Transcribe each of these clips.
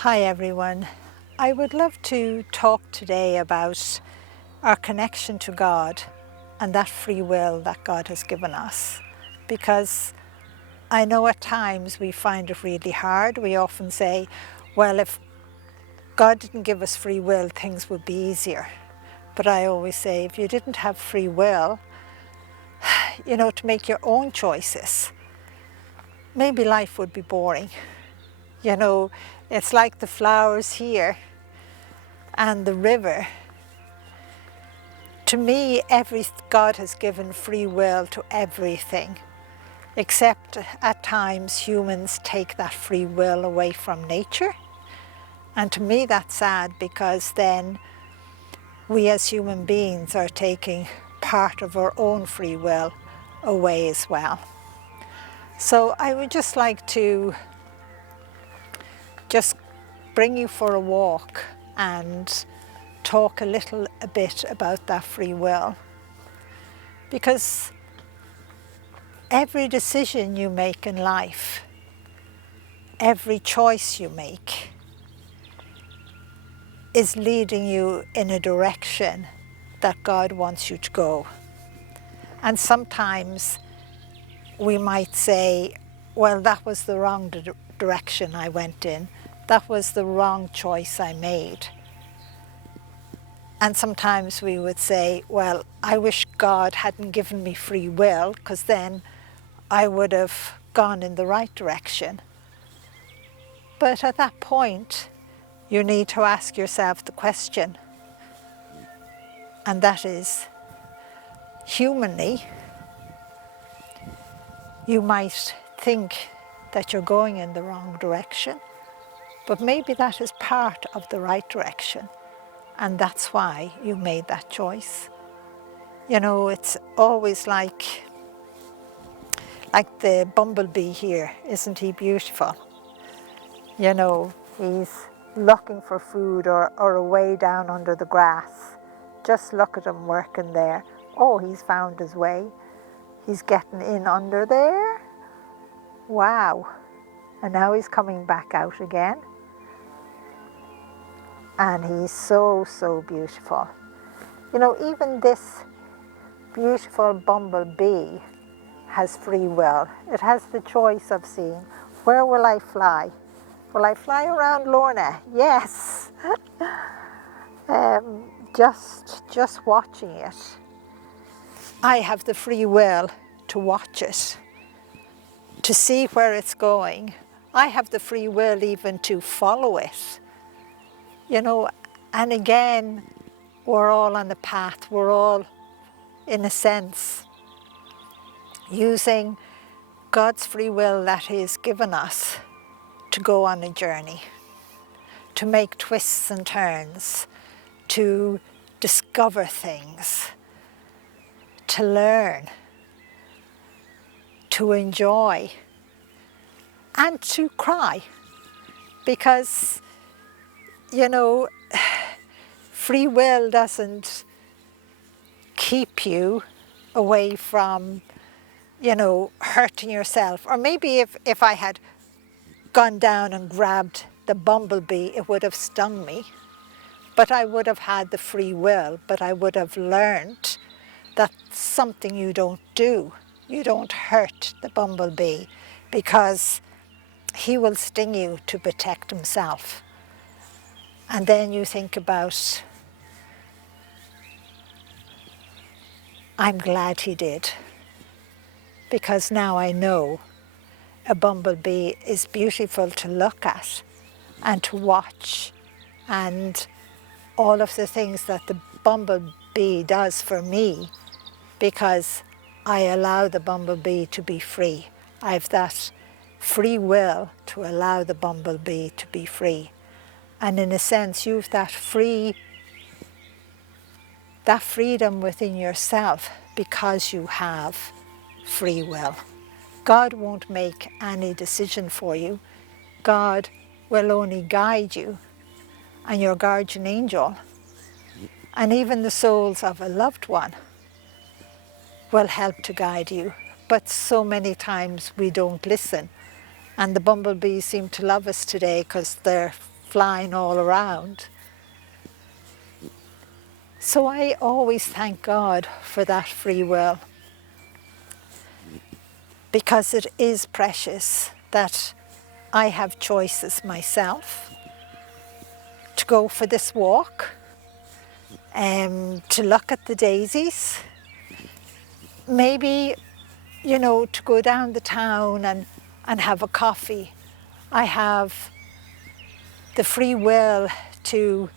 Hi everyone. I would love to talk today about our connection to God and that free will that God has given us. Because I know at times we find it really hard. We often say, well, if God didn't give us free will, things would be easier. But I always say, if you didn't have free will, to make your own choices, maybe life would be boring. It's like the flowers here and the river. To me, God has given free will to everything, except at times humans take that free will away from nature. And to me that's sad, because then we as human beings are taking part of our own free will away as well. So I would just like to just bring you for a walk and talk a bit about that free will. Because every decision you make in life, every choice you make, is leading you in a direction that God wants you to go. And sometimes we might say, well, that was the wrong direction I went in. That was the wrong choice I made. And sometimes we would say, well, I wish God hadn't given me free will, because then I would have gone in the right direction. But at that point, you need to ask yourself the question, and that is, humanly, you might think that you're going in the wrong direction, but maybe that is part of the right direction, and that's why you made that choice. It's always like the bumblebee here. Isn't he beautiful? He's looking for food or away down under the grass. Just look at him working there. Oh, he's found his way. He's getting in under there. Wow. And now he's coming back out again. And he's so, so beautiful. Even this beautiful bumblebee has free will. It has the choice of seeing, where will I fly? Will I fly around Lorna? Yes. Just watching it. I have the free will to watch it, to see where it's going. I have the free will even to follow it. And again, we're all on the path. We're all, in a sense, using God's free will that He has given us to go on a journey, to make twists and turns, to discover things, to learn, to enjoy, and to cry. Because, free will doesn't keep you away from, hurting yourself. Or maybe if I had gone down and grabbed the bumblebee, it would have stung me. But I would have had the free will, but I would have learned that's something you don't do. You don't hurt the bumblebee, because he will sting you to protect himself. And then you think about, I'm glad he did, because now I know a bumblebee is beautiful to look at and to watch, and all of the things that the bumblebee does for me, because I allow the bumblebee to be free. I have that free will to allow the bumblebee to be free. And in a sense, you've that freedom within yourself, because you have free will. God won't make any decision for you. God will only guide you, and your guardian angel, and even the souls of a loved one will help to guide you. But so many times we don't listen. And the bumblebees seem to love us today, because they're flying all around. So I always thank God for that free will, because it is precious that I have choices myself to go for this walk, to look at the daisies, maybe, you know, to go down the town and have a coffee. I have the free will to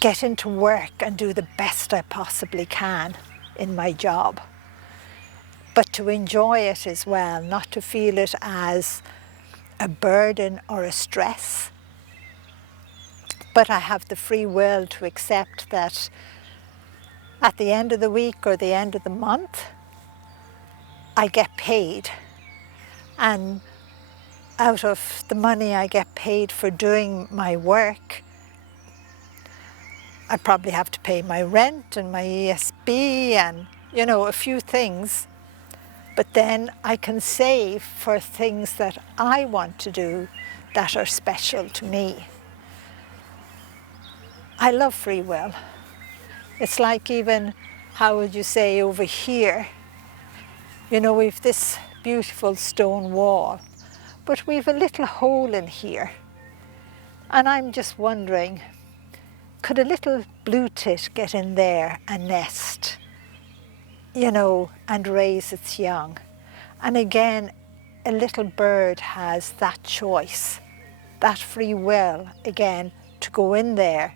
get into work and do the best I possibly can in my job, but to enjoy it as well, not to feel it as a burden or a stress. But I have the free will to accept that at the end of the week or the end of the month, I get paid, and out of the money I get paid for doing my work, I probably have to pay my rent and my ESB and, you know, a few things. But then I can save for things that I want to do that are special to me. I love free will. It's like, even, how would you say, over here, you know, we've this beautiful stone wall, but we've a little hole in here. And I'm just wondering, could a little blue tit get in there and nest, you know, and raise its young? And again, a little bird has that choice, that free will, again, to go in there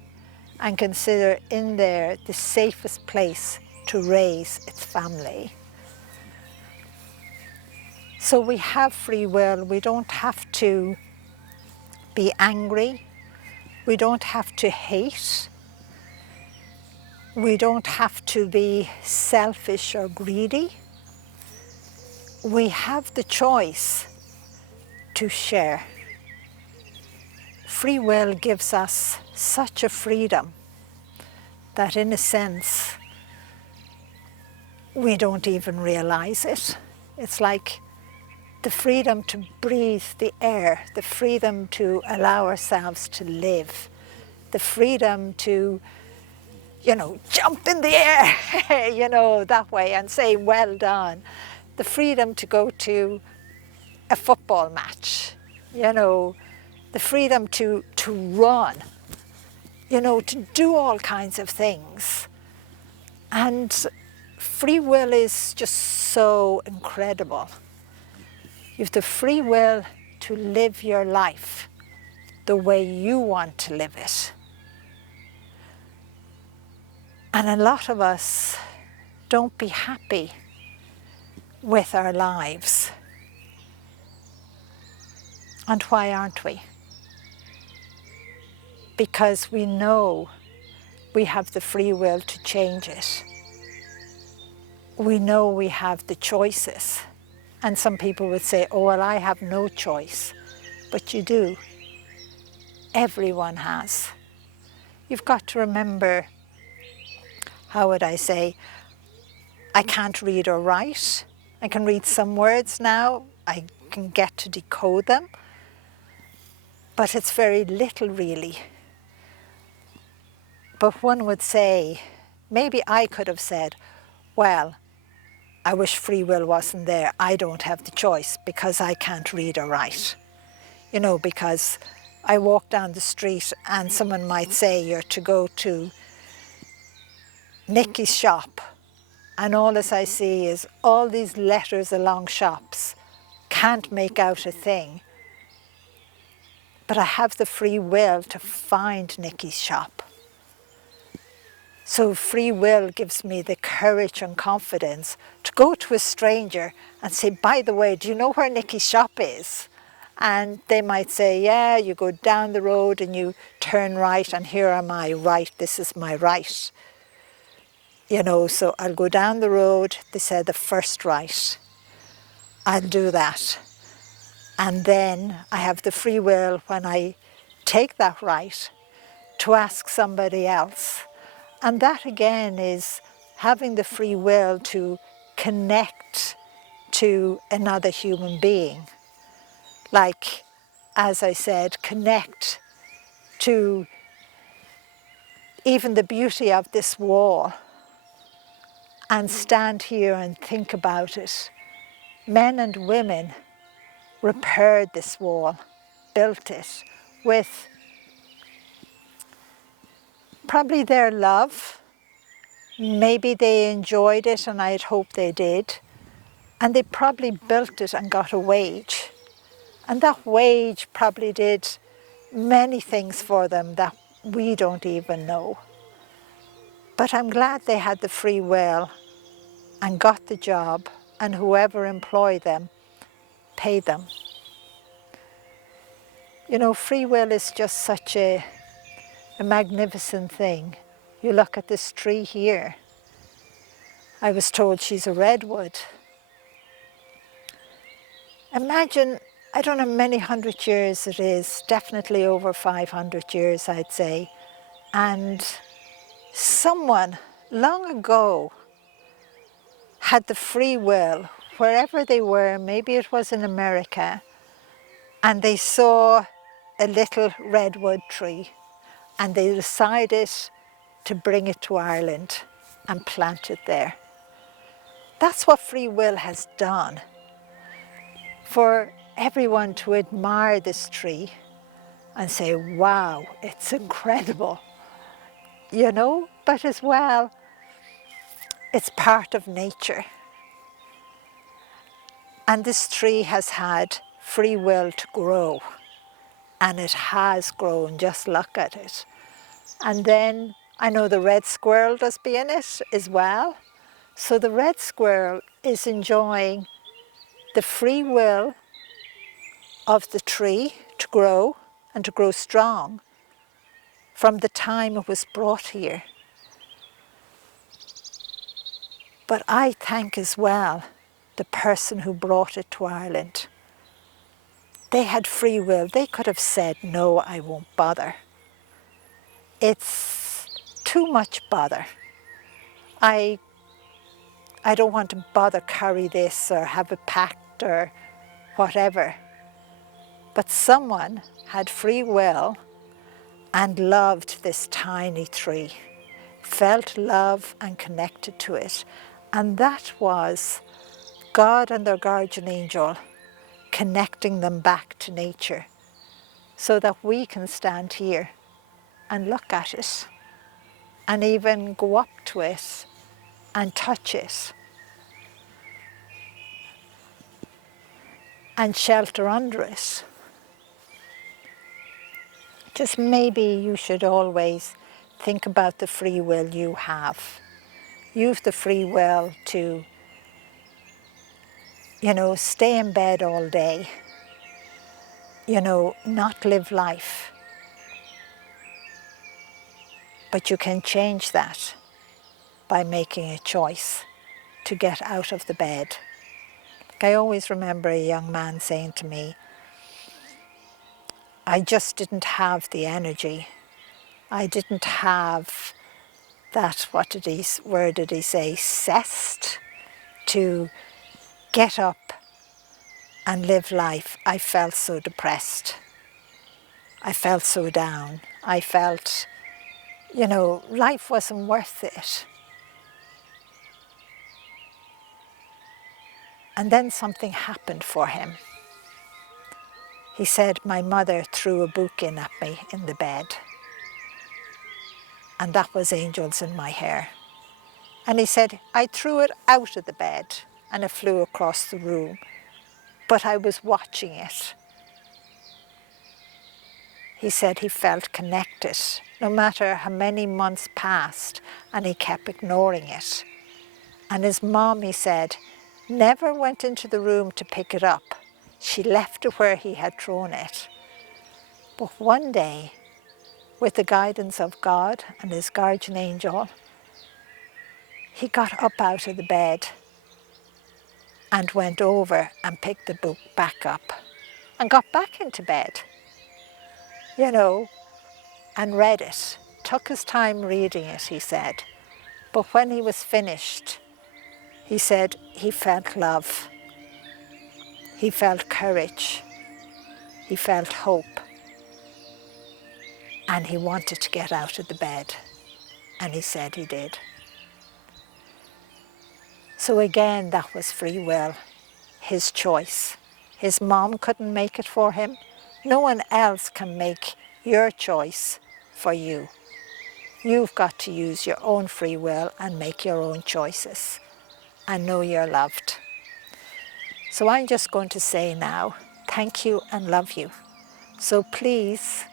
and consider in there the safest place to raise its family. So we have free will. We don't have to be angry. We don't have to hate. We don't have to be selfish or greedy. We have the choice to share. Free will gives us such a freedom that, in a sense, we don't even realize it. It's like the freedom to breathe the air, the freedom to allow ourselves to live, the freedom to, you know, jump in the air, you know, that way and say, well done. The freedom to go to a football match, you know, the freedom to run, you know, to do all kinds of things. And free will is just so incredible. You have the free will to live your life the way you want to live it. And a lot of us don't be happy with our lives. And why aren't we? Because we know we have the free will to change it. We know we have the choices. And some people would say, oh, well, I have no choice. But you do. Everyone has. You've got to remember, how would I say, I can't read or write. I can read some words now. I can get to decode them. But it's very little, really. But one would say, maybe I could have said, well, I wish free will wasn't there. I don't have the choice because I can't read or write. You know, because I walk down the street and someone might say you're to go to Nicky's shop, and all as I see is all these letters along shops. Can't make out a thing. But I have the free will to find Nicky's shop. So free will gives me the courage and confidence to go to a stranger and say, by the way, do you know where Nicky's shop is? And they might say, yeah, you go down the road and you turn right, and here am I, right, this is my right. You know, so I'll go down the road, they said the first right. I'll do that. And then I have the free will, when I take that right, to ask somebody else. And that again is having the free will to connect to another human being. Like, as I said, connect to even the beauty of this wall and stand here and think about it. Men and women repaired this wall, built it with probably their love. Maybe they enjoyed it, and I'd hope they did. And they probably built it and got a wage. And that wage probably did many things for them that we don't even know. But I'm glad they had the free will and got the job, and whoever employed them paid them. You know, free will is just such a magnificent thing. You look at this tree here. I was told she's a redwood. Imagine, I don't know how many hundred years it is, definitely over 500 years I'd say. And someone long ago had the free will, wherever they were, maybe it was in America, and they saw a little redwood tree and they decided to bring it to Ireland and plant it there. That's what free will has done. For everyone to admire this tree and say, wow, it's incredible, you know, but as well, it's part of nature. And this tree has had free will to grow, and it has grown, just look at it. And then I know the red squirrel does be in it as well. So the red squirrel is enjoying the free will of the tree to grow and to grow strong from the time it was brought here. But I thank as well the person who brought it to Ireland. They had free will. They could have said, no, I won't bother. It's too much bother. I don't want to bother carry this or have it packed or whatever. But someone had free will and loved this tiny tree, felt love and connected to it. And that was God and their guardian angel connecting them back to nature so that we can stand here and look at it and even go up to it and touch it and shelter under it. Just maybe you should always think about the free will you have. You've the free will to, you know, stay in bed all day, you know, not live life. But you can change that by making a choice to get out of the bed. Like I always remember a young man saying to me, I just didn't have the energy. I didn't have that, word did he say, zest to get up and live life. I felt so depressed. I felt so down. I felt, you know, life wasn't worth it. And then something happened for him. He said, my mother threw a book in at me in the bed. And that was Angels in My Hair. And he said, I threw it out of the bed and it flew across the room, but I was watching it. He said he felt connected, no matter how many months passed, and he kept ignoring it. And his mom, he said, never went into the room to pick it up. She left it where he had thrown it. But one day, with the guidance of God and his guardian angel, he got up out of the bed and went over and picked the book back up and got back into bed, you know, and read it. Took his time reading it, he said. But when he was finished, he said he felt love. He felt courage. He felt hope. And he wanted to get out of the bed. And he said he did. So again, that was free will, his choice. His mom couldn't make it for him. No one else can make your choice for you. You've got to use your own free will and make your own choices and know you're loved. So I'm just going to say now, thank you and love you. So please,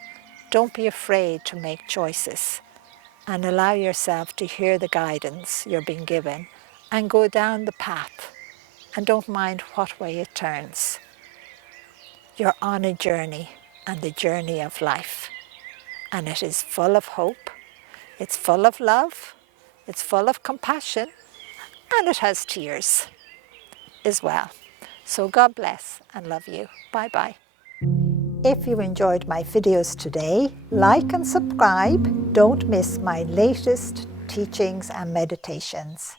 don't be afraid to make choices and allow yourself to hear the guidance you're being given and go down the path and don't mind what way it turns. You're on a journey, and the journey of life. And it is full of hope, it's full of love, it's full of compassion, and it has tears as well. So God bless and love you. Bye-bye. If you enjoyed my videos today, like and subscribe. Don't miss my latest teachings and meditations.